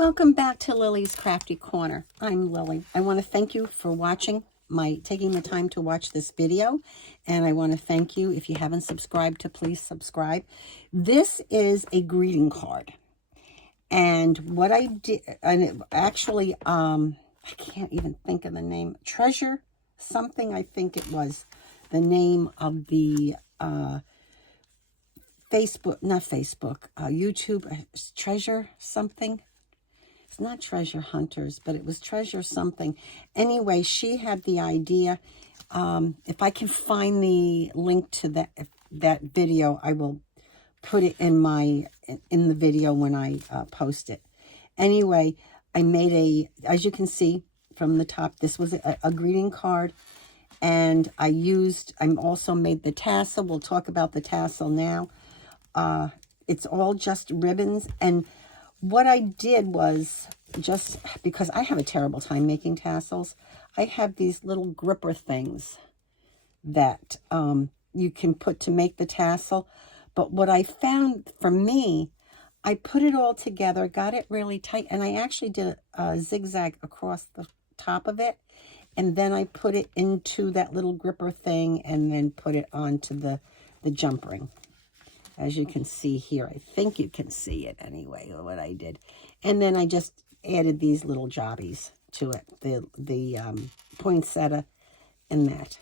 Welcome back to Lily's Crafty Corner. I'm Lily. I want to thank you for watching taking the time to watch this video. And I want to thank you, if you haven't subscribed, to please subscribe. This is a greeting card. And what I did, and it actually, I can't even think of the name. Treasure something, I think it was the name of the YouTube, Treasure something. It's not Treasure Hunters, but it was Treasure something. Anyway, she had the idea. If I can find the link to that video, I will put it in the video when I post it. Anyway, I made as you can see from the top, this was a greeting card. And I also made the tassel. We'll talk about the tassel now. It's all just ribbons. And what I did was, just because I have a terrible time making tassels, I have these little gripper things that you can put to make the tassel. But what I found for me, I put it all together, got it really tight, and I actually did a zigzag across the top of it. And then I put it into that little gripper thing and then put it onto the jump ring. As you can see here, I think you can see it anyway, what I did. And then I just added these little jobbies to it, the poinsettia and that.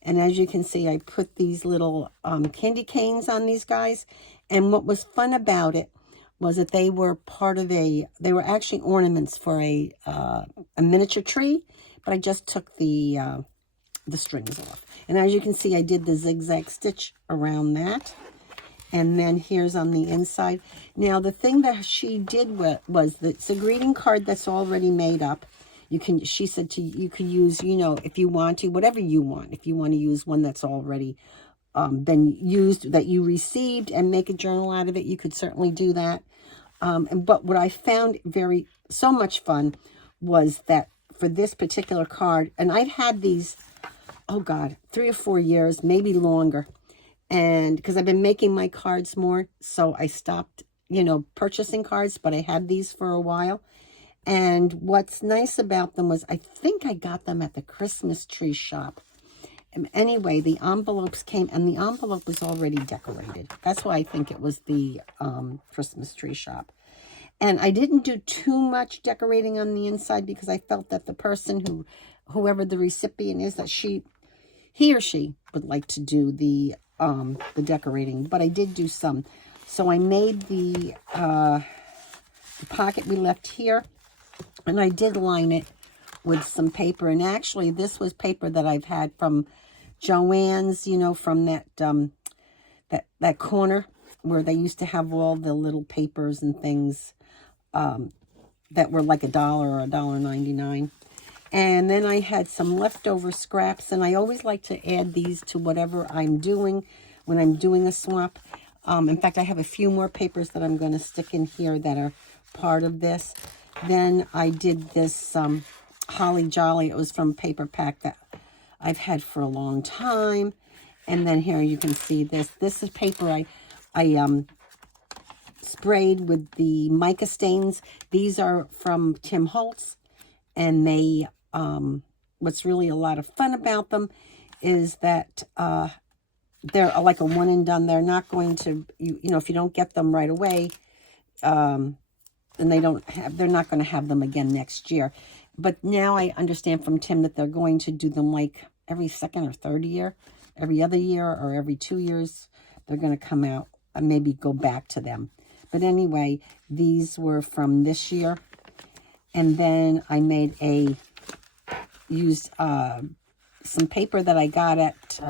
And as you can see, I put these little candy canes on these guys. And what was fun about it was that they were they were actually ornaments for a miniature tree, but I just took the strings off. And as you can see, I did the zigzag stitch around that. And then here's on the inside. Now, the thing that she did was that it's a greeting card that's already made up. She said you could use, if you want to, whatever you want. If you want to use one that's already been used, that you received, and make a journal out of it, you could certainly do that. But what I found so much fun was that for this particular card, and I've had these, oh God, 3 or 4 years, maybe longer. And because I've been making my cards more, so I stopped, purchasing cards, but I had these for a while. And what's nice about them was I think I got them at the Christmas tree shop. Anyway, the envelopes came, and the envelope was already decorated. That's why I think it was the Christmas tree shop. And I didn't do too much decorating on the inside because I felt that the person whoever the recipient is, that he or she would like to do the decorating, but I did do some. So I made the pocket we left here, and I did line it with some paper. And actually, this was paper that I've had from Joann's, from that corner where they used to have all the little papers and things that were like $1 or $1.99. And then I had some leftover scraps, and I always like to add these to whatever I'm doing when I'm doing a swap. In fact, I have a few more papers that I'm going to stick in here that are part of this. Then I did this Holly Jolly. It was from Paper Pack that I've had for a long time. And then here you can see this. This is paper I sprayed with the mica stains. These are from Tim Holtz. And they, what's really a lot of fun about them is that they're like a one and done. They're not going to, if you don't get them right away, then they're not going to have them again next year. But now I understand from Tim that they're going to do them like every second or third year, every other year or every 2 years. They're going to come out and maybe go back to them. But anyway, these were from this year. And then I used some paper that I got at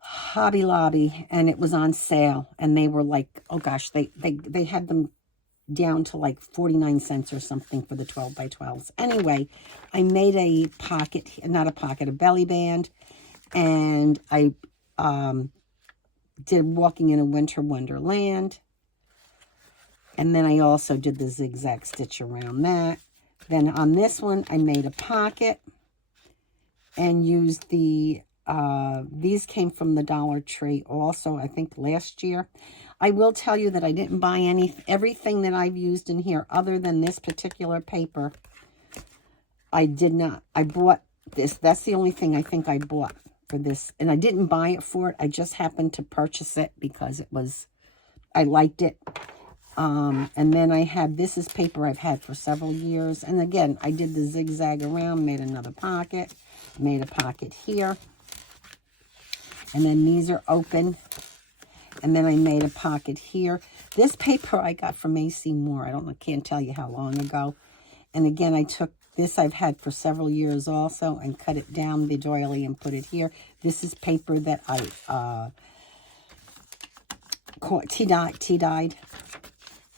Hobby Lobby, and it was on sale. And they were like, oh gosh, they had them down to like 49 cents or something for the 12 by 12s. Anyway, I made a belly band, and I did Walking in a Winter Wonderland. And then I also did the zigzag stitch around that. Then on this one, I made a pocket and used these came from the Dollar Tree also, I think last year. I will tell you that I didn't buy everything that I've used in here other than this particular paper. I did not. I bought this. That's the only thing I think I bought for this. And I didn't buy it for it. I just happened to purchase it because I liked it. And then I had, this is paper I've had for several years. And again, I did the zigzag around, made another pocket, made a pocket here. And then these are open. And then I made a pocket here. This paper I got from A.C. Moore. I can't tell you how long ago. And again, I took this I've had for several years also and cut it down the doily and put it here. This is paper that I tea-dyed.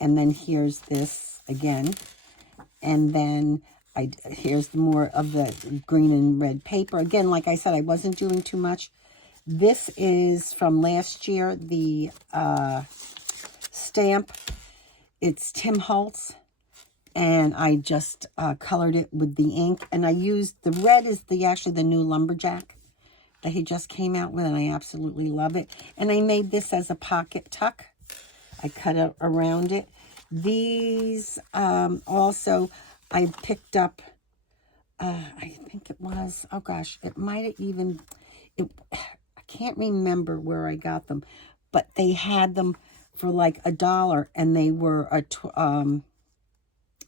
And then here's this again. And then here's more of the green and red paper. Again, like I said, I wasn't doing too much. This is from last year, the stamp. It's Tim Holtz. And I just colored it with the ink. And I used, the red is actually the new Lumberjack that he just came out with. And I absolutely love it. And I made this as a pocket tuck. I cut it around it. These also, I picked up, I think it was, oh gosh, it might have even, I can't remember where I got them. But they had them for like $1. And they were I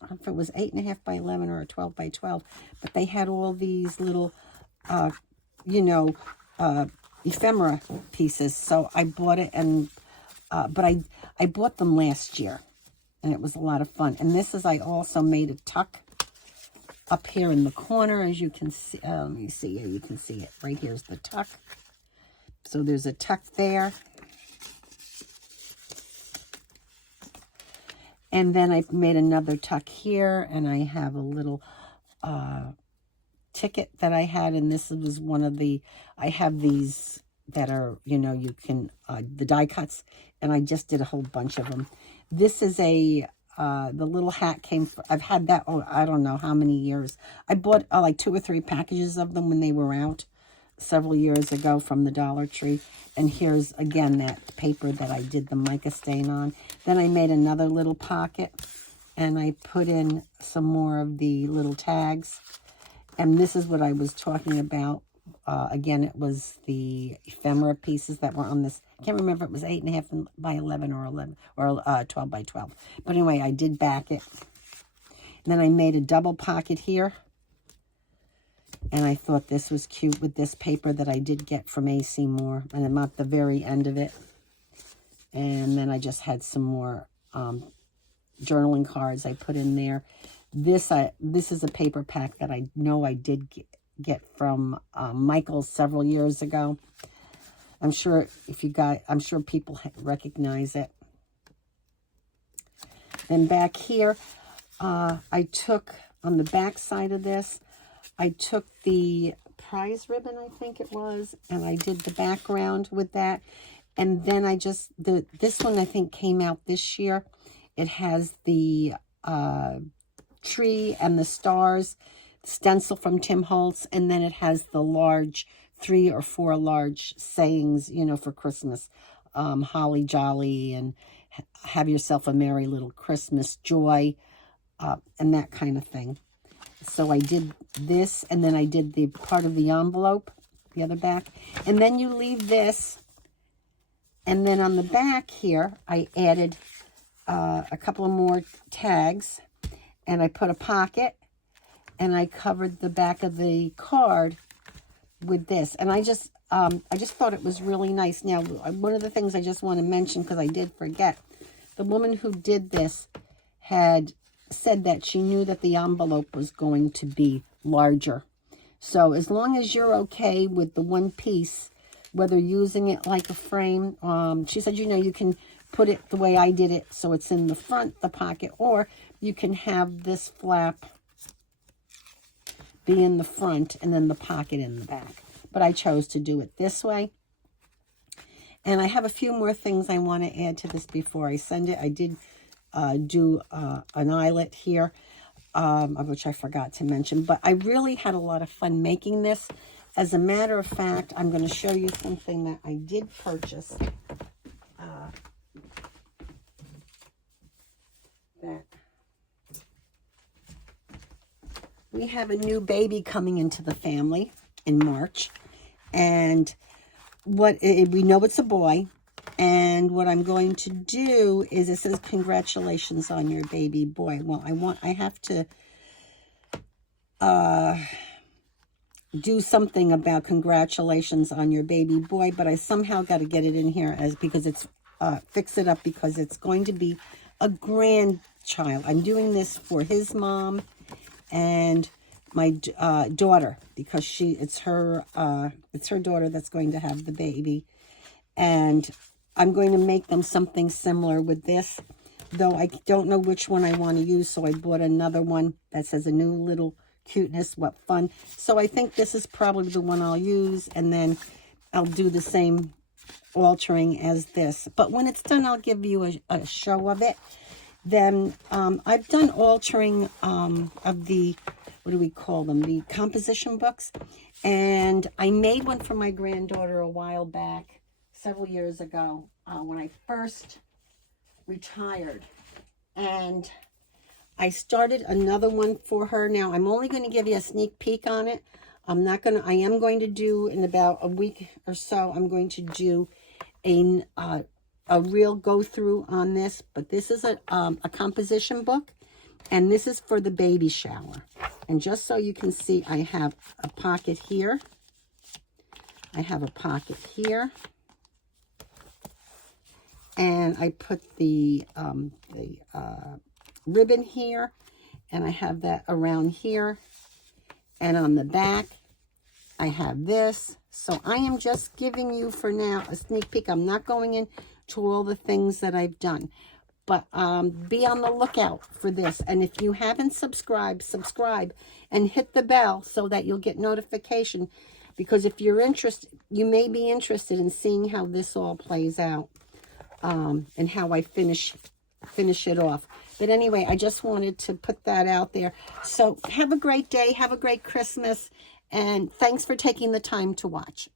don't know if it was 8.5 by 11 or a 12 by 12, but they had all these little, ephemera pieces. So I bought it, and but I bought them last year, and it was a lot of fun. And this is, I also made a tuck up here in the corner, as you can see. Let me see here. You can see it right here's the tuck. So there's a tuck there. And then I've made another tuck here, and I have a little ticket that I had, and this was one of the, I have these that are, you can, the die cuts, and I just did a whole bunch of them. This is the little hat I've had that, I don't know how many years. I bought like 2 or 3 packages of them when they were out several years ago from the Dollar Tree. And here's, again, that paper that I did the mica stain on. Then I made another little pocket, and I put in some more of the little tags. And this is what I was talking about. Again, it was the ephemera pieces that were on this. I can't remember if it was 8.5 by 11 or 12 by 12. But anyway, I did back it. And then I made a double pocket here. And I thought this was cute with this paper that I did get from A.C. Moore. And I'm at the very end of it. And then I just had some more journaling cards I put in there. This is a paper pack that I know I did get from Michael's several years ago. I'm sure people recognize it. Then back here, I took, on the back side of this, I took the prize ribbon, I think it was, and I did the background with that. And then I just, this one I think came out this year. It has the tree and the stars, stencil from Tim Holtz, and then it has the large, 3 or 4 large sayings, for Christmas. Holly jolly, and have yourself a merry little Christmas, joy, and that kind of thing. So I did this, and then I did the part of the envelope, the other back. And then you leave this, and then on the back here, I added a couple of more tags, and I put a pocket, and I covered the back of the card with this. And I just thought it was really nice. Now, one of the things I just want to mention, because I did forget, the woman who did this had said that she knew that the envelope was going to be larger. So as long as you're okay with the one piece, whether using it like a frame, she said, you can put it the way I did it, so it's in the front, the pocket, or you can have this flap be in the front and then the pocket in the back. But I chose to do it this way. And I have a few more things I want to add to this before I send it. I did do an eyelet here, of which I forgot to mention. But I really had a lot of fun making this. As a matter of fact, I'm going to show you something that I did purchase. that we have a new baby coming into the family in March. And we know it's a boy. And what I'm going to do is, it says congratulations on your baby boy. Well, I have to do something about congratulations on your baby boy, but I somehow got to get it in here because it's fix it up, because it's going to be a grandchild. I'm doing this for his mom and my daughter, because it's her daughter that's going to have the baby. And I'm going to make them something similar with this, though I don't know which one I want to use, so I bought another one that says a new little cuteness, what fun. So I think this is probably the one I'll use, and then I'll do the same altering as this. But when it's done, I'll give you a show of it. Then I've done altering of the, what do we call them, the composition books. And I made one for my granddaughter a while back, several years ago, when I first retired. And I started another one for her. Now, I'm only going to give you a sneak peek on it. I am going to do, in about a week or so, I'm going to do a real go-through on this. But this is a composition book, and this is for the baby shower. And just so you can see, I have a pocket here. I have a pocket here. And I put the ribbon here, and I have that around here. And on the back, I have this. So I am just giving you, for now, a sneak peek. I'm not going into all the things that I've done. But be on the lookout for this. And if you haven't subscribed, subscribe and hit the bell so that you'll get notification. Because if you're interested, you may be interested in seeing how this all plays out. And how I finish it off. But anyway, I just wanted to put that out there. So have a great day. Have a great Christmas. And thanks for taking the time to watch.